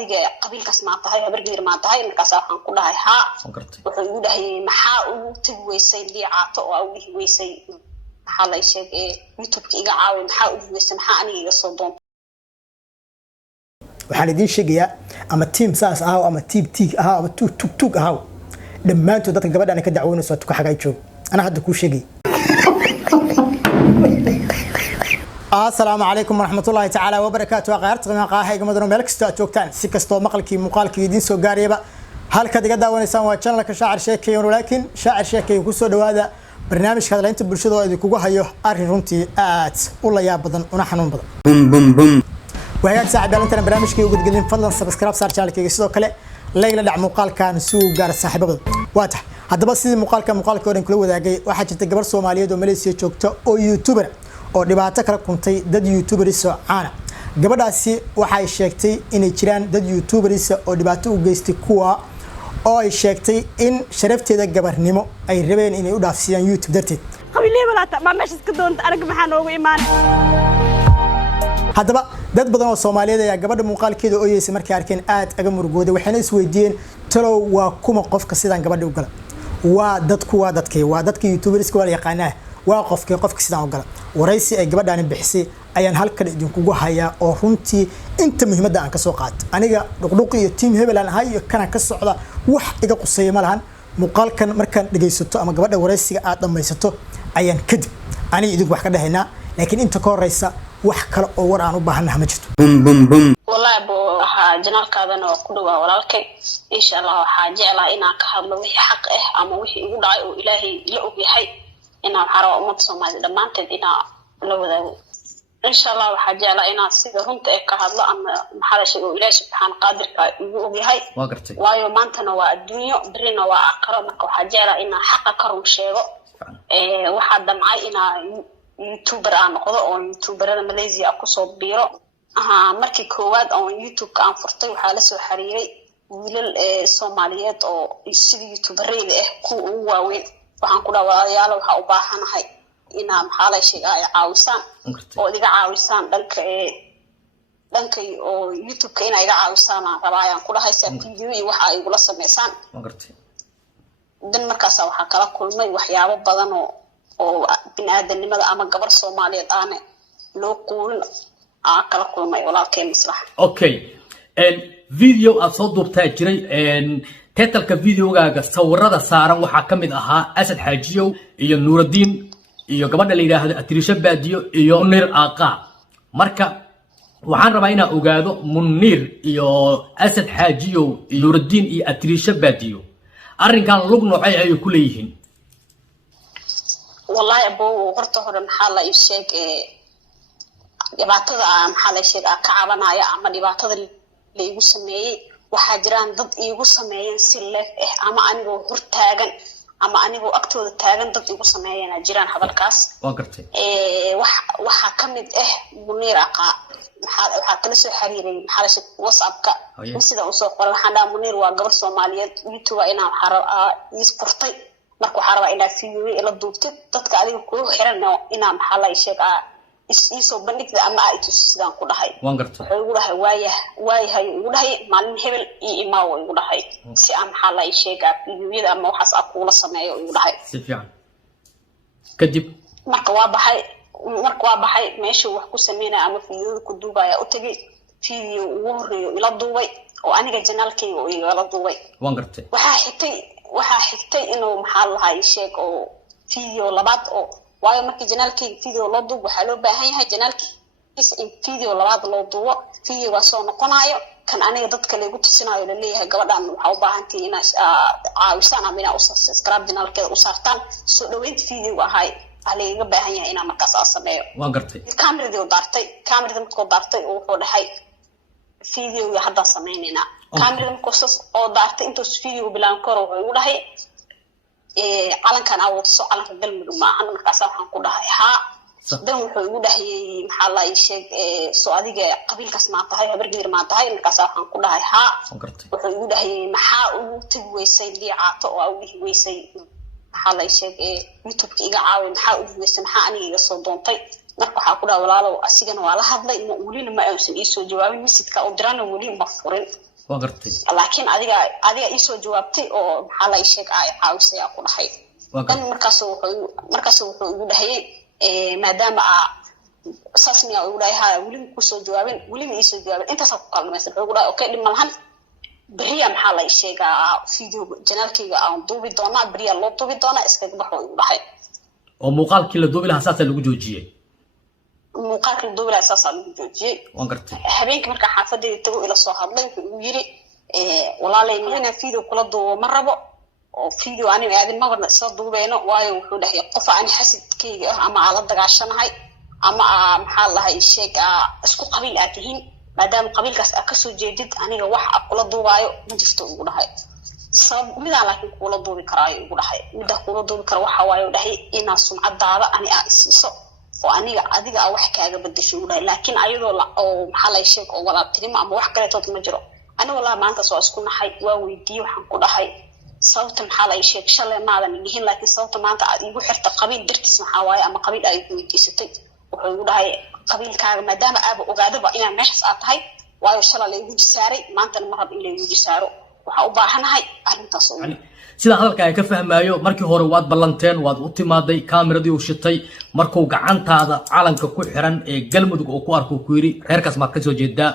adiga qabiilkaas ma tahay habargeer ma tahay markaas waxaan ku dhahay ha wuxuu igu dhahay maxaa ugu tagi weysay liicaato oo ugu weysay maxaa la sheegay youtube-ka iga caawin maxaa ugu weysay maxaa aniga iga soo doon waxaan idin sheegayaa ama team saas ah ama team tig ah ama tug ah dhamaantood dadka gabadhan ka dacwoonayso tuka xagay joog ana hadda ku sheegay السلام عليكم ورحمة الله تعالى وبركاته وقارت قناة هاي قمدنا ملك استوجتان سكستو مقلكي مقالكي يدين سو قاريبة هل كده قد ونسان وشان لك شاعر شيكي ولكن شاعر شيكي وكسو هذا برنامج هذا أنت برشلونة إذا كوجا هيو أرهنتي والله يا بدن ونحن بدن بوم بوم بوم وهي ساعد أنت برنامج كي وقد قلنا فضلا سبسكرايب صار شان لك يسوع كله ليلة دع مقال كان سوق قار الصاحب بدن واضح هذا بس مقال كورن كله ذا جاي واحد تجبر سومالية وماليزيا شوكتا أو يوتيوبر oo dhibaato kala kuntay dad YouTubers oo caana gabadhaasi waxay sheegtay inay jiraan dad YouTubers oo dhibaato u geystay kuwa oo ay sheegtay in sharafteeda gabarnimo ay rabeen inay u dhaafsiyaan YouTube darteed qabiilay walaata ma meesha iska doonta arag maxaan ugu iimaan haddaba dad badan oo Soomaaliyeed ayaa gabadha muuqaalkeeda oo yeesay markay arkeen aad aga murugooday waxayna isweydiiyeen talow waa kuma qofka sidan gabadha u gala waa dadka YouTubers wala yaqaanaa waa qofka sidaan u gala waraysi ay gabadhaan bixisay ayaan halkan idinkugu hayaa oo runtii inta muhiimada aan ka soo qaato aniga dhuqdhuq iyo team hebel aan ahay iyo kana ka socda wax iga quseeyo ma lahan muuqaalkan markaan dhageysato ama gabadha waraysiga aad dhamaysato ayaan kadib aniga idinku wax ka dhahaynaa laakiin inta ka horeysa wax kale oo war aan u baahanahay ma jirto bum bum bum wallahi boo waxa janaalkaadana oo ku dhawaa walaalkay insha Allah waxa jecelahay inaan ka hadlo wixii xaq ah ama wixii igu dhacay oo Ilaahay la og yahay inaan xaro umad Soomaaliyeed dhamaanteed inaan la wadaago insha Allah waxa jecelahay inaan sida runta ay ka hadlo ama maxaa shay oo Ilaahay subxaan qaadirka igu og yahay waayo maantana waa adduunyo birina waa aakhiro marka waxa jecelahay inaan xaqa ka run sheego waxa damcay inaan YouTuber aan noqdo oo YouTuberada Malaysia ku soo biiro markii koowaad oo YouTube-ka aan furtay waxa la soo xiriiray wiilal Soomaaliyeed oo sida YouTuberada ah ku ugu waaweyn waxaan ku dhawaaqayaa waxa u baahanahay inaan maxaa la sheegay ay caawisaan oo iga caawisaan dhanka oo YouTube-ka inay iga caawisaan aan rabayaan ku dhahay video iyo waxa ay igula sameeyaan dan markaas waxa kala kulmay waxyaabo badan oo bini'aadanimada ama gabar Soomaaliyeed aan loo qoolin kala kulmay walaalkeen maslax okay video aad soo duubtaa jiray تتلك فيديو جاك صورة سارة وحكمت أها أسد حاجيو إيو نور الدين إيو كمان اللي هذا أتريشة باديو إيو منير آقا مركا وحان ربعينا أوجادو منير إيو أسد حاجيو إيو نور الدين إيو أتريشة باديو أرين كان لبنو عي كليهن والله أبو غرطه المحلة يشيك دبعتها محلة يشيك كعبنا يا أما دبعتها اللي يسميه waxa jiraan dad iigu sameeyeen si leef ama anigoo hor taagan ama anigoo agtooda taagan dad iigu sameeyeen jiraan hadalkaas waa gartay waxa kamid Munir Aqa waxa kala soo xiriiray maxaa WhatsApp-ka sida uu soo qoray waxaan dhahay Munir waa gabar Soomaaliyeed YouTube inaan is furtay marka waxa rabaa inaan video ila duubto dadka adiga ku xiran inaan maxaa la sheegaa isoo bandhigda ama ay tusaan ku dhahay waan gartay wuxuu ugu dhahay waayahay ugu dhahay maalin hebel iyo imaaw ugu dhahay si aan maxaa la sheegaa videoyada ama waxaas aan kula sameeyo ugu dhahay si fiican kadib marka waa baxay meesha wax ku sameynaa ama videoyada ku duubaya u tagay video ugu horeeyo ila duubay oo aniga janaalkayga oo ila duubay waan gartay waxa xigtay inuu maxaa la sheeg oo video labaad oo waayo markii janaalkayga video loo duubo waxa loo baahan yahay janaalkiisa in video labaad loo duubo video waa soo noqonayo kan aniga dadka leeyahay tusinayo leeyahay gabadhan waxa u baahan tahay inaad caawisaan ama inaad subscribe janaalkeeda u saartaan soo dhaweynta video ahay aliga baahan yahay inaan markaas sameeyo waan gartay kaamirada markuu daartay oo wuxuu dhahay video hadda sameeynayna kaamirada markuu oo daartay intuu video bilaan karo wuxuu ugu dhahay calankan awood soo calanka galmudug ma aan markaas waxaan ku dhahay ha dan wuxuu igu dhahay maxaa la sheeg soo adiga qabiilkaas ma tahay habargeer ma tahay markaas waxaan ku dhahay ha wuxuu igu dhahay maxaa ugu tagi weysay liicaato oo ugu weysay maxaa la sheeg YouTube-ka iga caawin maxaa ugu weysay maxaa aniga iga soo doontay marka waxa ku dhahay walaalow asigana waa la hadlay ma ulina ma aysan ii soo jawaabin misidka oo dirana wali ma furin وقرتي laakiin adiga isoo jawaabtay oo maxaa la sheeg ay caawisay ku dhahay dan markaas wuxuu ugu dhahay maadaama saasmiya uu dhahay wali ku soo jawaabin wali isoo jawaabin intaas ku kalmaysan wuxuu dhahay okay dhib malahan bariya maxaa la sheegaa video janaalkayga aan duubi doonaa bariya loo duubi doonaa iska baxo ugu dhahay oo muuqaalkii la duubi lahaa saas lagu joojiyay muuqaalkii la duubi lahaa saas lagu joojiyay وقرتي habeenkii marka xaafadii tago ila soo hadlay wuxuu yiri walaalay inaan video kula duubo ma rabo oo video aniga aadin ma wadna soo duubeeno waayo wuxuu dhahay qof aan xasidkayga ama ala dagaashanahay ama maxaa la sheeg isku qabiil aad tihiin maadaama qabiilkaas ka soo jeedid aniga wax kula duubaayo ma jirto ugu dhahay sabab midaan laakiin kula duubi karaayo ugu dhahay mid kula duubi karo waxa waayo dhahay inaa sumcadaada aniga isiiso oo aniga adiga wax kaaga bedesho ugu dhahay laakiin ayadoo oo maxaa la sheeg oo walaabtinimo ama wax kale tood ma jiro aniga wallahi maanta soo isku nahay waa weydiiyay waxaan ku dhahay sababta maxaa la sheeg shalay maadan dhihin laakiin sababta maanta aad igu xirta qabiil dartiis maxaa waaye ama qabiil ay ku weydiisatay wuxuu ugu dhahay qabiilkaaga maadaama aad ogaadaba inaan meeshaas aad tahay waayo shalay igu jisaaray maanta ma rab in la igu jisaaro waxa u baahanahay arintaas oo sida hadalka ay ka fahmaayo markii hore waad ballanteen waad u timaaday kaamiradii u shitay markuu gacantaada calanka ku xiran ee galmudug oo ku arko ku yiri reerkaas ma ka soo jeedaa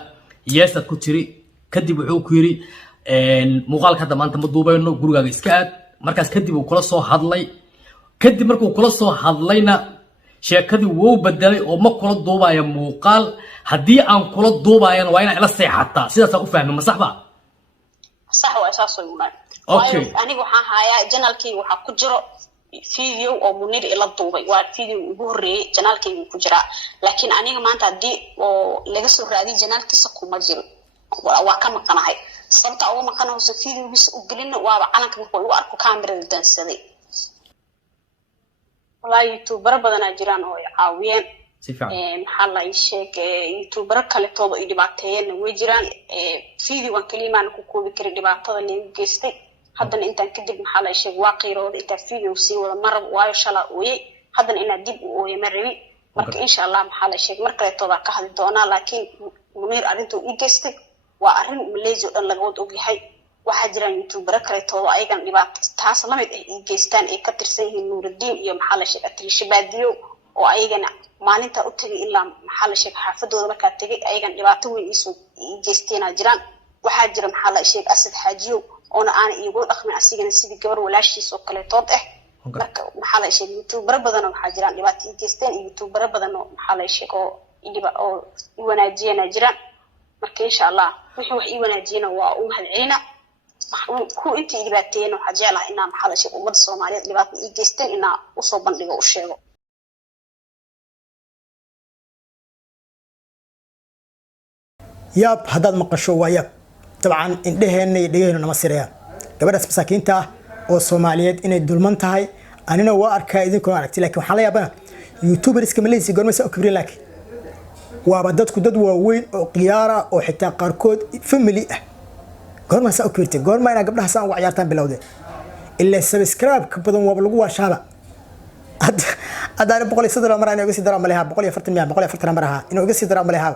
yeesad ku tiri kadib wuxuu ku yiri muuqaalka hadda maanta ma duubayno gurigaaga iska aad markaas kadib uu kula soo hadlay kadib markuu kula soo hadlayna sheekadii wuu bedelay oo ma kula duubaya muuqaal haddii aan kula duubayana waa inaan ila seexataa sidaas u fahmay ma sax ba sax waa saas oo yimid okay aniga waxaan hayaa janaalkii waxa ku jiro video oo munir ila duubay waa video ugu horeeyay janaalkii ku jira laakiin aniga maanta hadii oo laga soo raadiyay janaalkiisa kuma jiro waa ka maqanahay sababta ugu maqanahay soo videogiisa u gelin waa calanka wuxuu u arko kaamirada dansaday والله يوتيوبر بدنا جيران oo caawiyeen maxaa la sheegay youtuber kale todo ay dhibaateeyeen way jiraan video aan kalimaan ku koobi karin dhibaatada leeyahay geystay haddana intaan kadib maxaa la sheegay waa qeyrooda inta video sii wada mar waayo shala ooyay haddana ina dib u ooyay marabi marka insha Allah maxaa la sheegay markale todo ka hadli doona laakiin munir arintu ii geystay waa arin Malaysia dhan laga wada ogyahay waxa jiraan youtuber kale todo ayagan dhibaato taas la mid ah geystaan ay ka tirsan yihiin Nuuruddin iyo maxaa la sheegay Atirisha Baadiyo oo ayagana maalinta u tagay ilaa maxaa la sheegay xaafadooda marka tagay ayagan dhibaato weyn isoo geysteen jiraan waxa jira maxaa la sheegay Asad Xaajiyo oo aan iigu dhaqmay asigana sidii gabar walaashiis oo kale tood ah marka maxaa la sheegay youtuber badan waxa jiraan dhibaato geysteen youtuber badan oo maxaa la sheegay oo i wanaajiyana jiraan marka insha Allah wixii wax i wanaajiyana waa u mahadcelina ku intii dhibaateen waxa jecelahay inaan maxaa la sheegay ummadda Soomaaliyeed dhibaato i geysteen inaan u soo bandhigo u sheego yaab haddaad maqasho waa yaab dabcan indhaheenna iyo dhegaheenna nama sirayaan gabadhaas masaakiinta ah oo Soomaaliyeed inay dulman tahay anina waa arkaa idinkuna aragtay laakiin waxaan la yaabana youtuberska Malaysia goormaysa oo kibriin laakiin waaba dadku dad waaweyn oo qiyaara oo xitaa qaarkood family ah goormaysa oo kibrtay goorma ina gabdhaha saan uga ciyaartaan bilowdeen ilaa subscribe ka badan waa lagu waashaaba hadda 100 mar inuu iga sii daro malaha 140 mar aha inuu iga sii daro malaha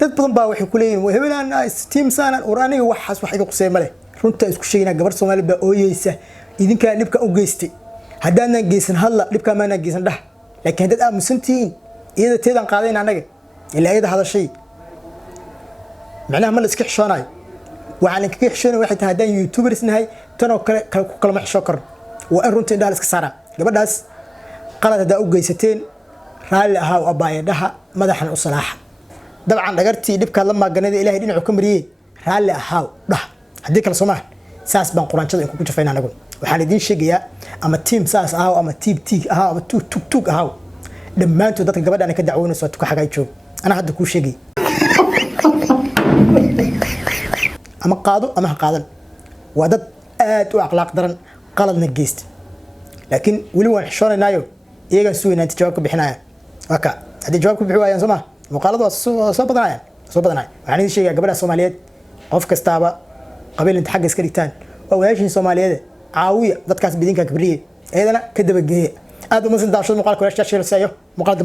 dad badan baa waxay ku leeyihiin hebelaan team saanan uraniga waxaas wax iga qusay male runta isku sheegina gabar Soomaali baa ooyeysa idinka dhibka u geystay hadaan geysan hadla dhibka maana geysan dhah laakiin dad aamusantiin iyada teedan qaadeen anaga ilaa iyada hadashay macnaha ma la iska xishoonayo waxaan ka xishoonay waxay tahay hadaan youtubers nahay tan oo kale ku kala maxsho kar waa in runtii dhaal iska saara gabadhaas qalad hadaa u geysateen raali ahaa oo abaayadaha madaxan u salaaxa dabcan dhagartii dhibka la maaganada Ilaahay dhinacu ka mariyay raali ahaa dhah hadii kala Soomaal saas baan quraanjada ku jafayna anagu waxaan idin sheegayaa ama team saas ahaa ama team ahaa ama tuk ahaa dhamaantood dadka gabadhan ka dacwoonayso tuka xagay joog ana hadda ku sheegay ama qaado ama qaadan waa dad aad u aqlaaq daran qaladna geest laakiin wali waan xishoonaynaayo iyaga suuynaa jawaab ka bixinaya waka hadii jawaab ku bixi waayaan Soomaa muqaaladu soo badanaya waxaan idin sheegayaa gabadha Soomaaliyeed qof kastaaba qabiil inta xaq iska dhigtaan oo walaashin Soomaaliyeed caawiya dadkaas bidinka kibriye eedana ka dabageeya aad uma san daashado muqaalka walaasha sheelsayo muqaal